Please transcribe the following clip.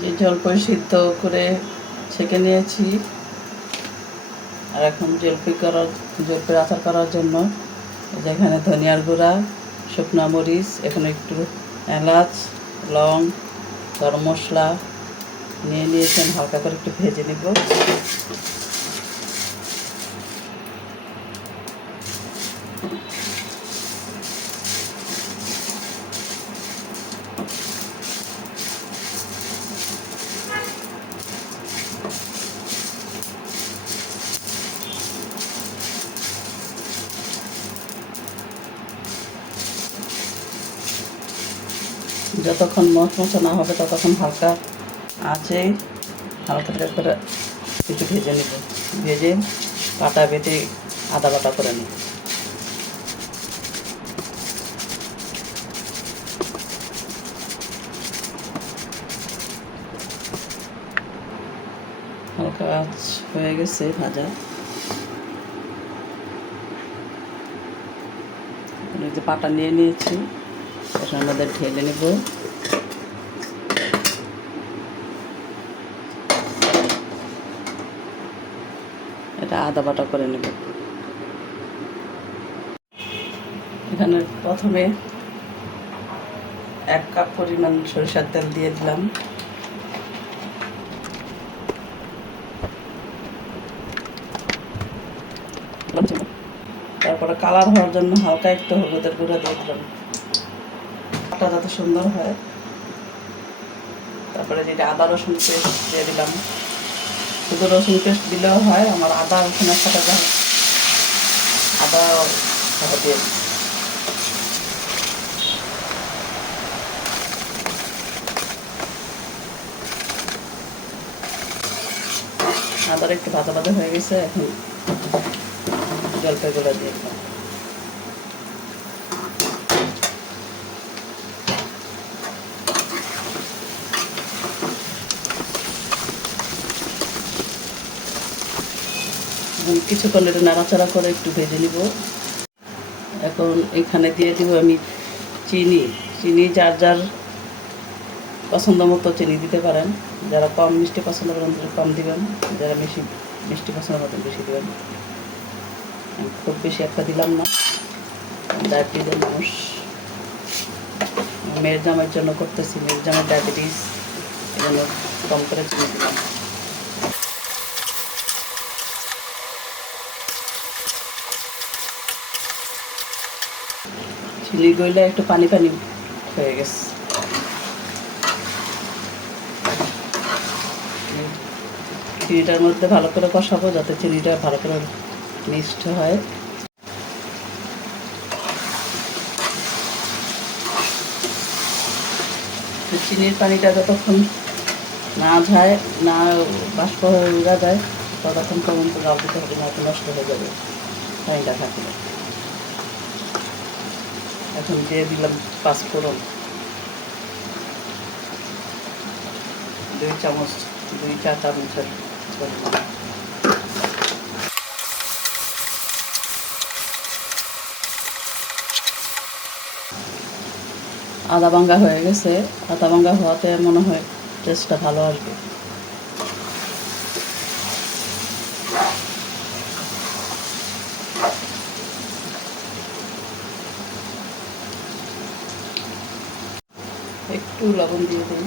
যে জলপাই সিদ্ধ করে ছেঁকে নিয়েছি। আর এখন জলপাই আচার করার জন্য যেখানে ধনিয়ার গুঁড়া, শুকনো মরিচ, এখানে একটু এলাচ, লং, গরম মশলা নিয়ে নিয়েছেন, হালকা করে একটু ভেজে নেব। যতক্ষণ মচমচে না হবে ততক্ষণ হালকা আছে হালকা করে একটু ভেজে নেব। ভেজে পাটা বেটে আদা বাটা করে নিব। হালকা আঁচ হয়ে গেছে ভাজা। যে পাটা নিয়ে নিয়েছি এটার মধ্যে ঢেলে নেব। এটা আদা বাটা করে নেব। এখানে প্রথমে 1 কাপ পরিমাণ সরিষার তেল দিয়ে দিলাম। তারপরে কালার হওয়ার জন্য হালকা একটু হলুদের গুঁড়া দিয়ে দিলাম, পাটা যাতে সুন্দর হয়। তারপরে যেটা আদা রসুন পেস্ট দিয়ে দিলাম। শুধু রসুন পেস্ট দিলেও হয়, আমার আদা রসুনের সাথে আদা দিয়ে আদার একটু ভাজা ভাজা হয়ে গেছে। এখন জলপাইগুলো দিয়ে দিলাম। কিছুক্ষণ এটা নাড়াচাড়া করে একটু ভেজে নিব। এখন এখানে দিয়ে দিব আমি চিনি যার যার পছন্দ মতো চিনি দিতে পারেন। যারা কম মিষ্টি পছন্দ করেন তারা কম দিবেন, যারা বেশি মিষ্টি পছন্দ করেন বেশি দিবেন। খুব বেশি একটা দিলাম না, ডায়াবেটিসের মানুষ, মেয়ের জামাইয়ের জন্য করতেছি। মেয়ের জামাই ডায়াবেটিস, এই জন্য কম করে চিনি দিলাম। চিনি গইলে একটু পানি পানি হয়ে গেছে। চিনিটার মধ্যে ভালো করে কষাবো যাতে চিনিটা ভালো করে মিক্সড হয়। চিনির পানিটা যতক্ষণ না যায়, না বাষ্প হয়ে উড়া যায়, ততক্ষণ পর্যন্ত জাল দিতে হবে, না নষ্ট হয়ে যাবে পানিটা থাকলে। এখন দিয়ে দিলাম 5 ফোড়ন, 2 চা চামচের পরিমাণ। আদা ভাঙ্গা হয়ে গেছে। আদা ভাঙ্গা হওয়াতে মনে হয় টেস্টটা ভালো আসবে। একটু লবণ দিয়ে দিই।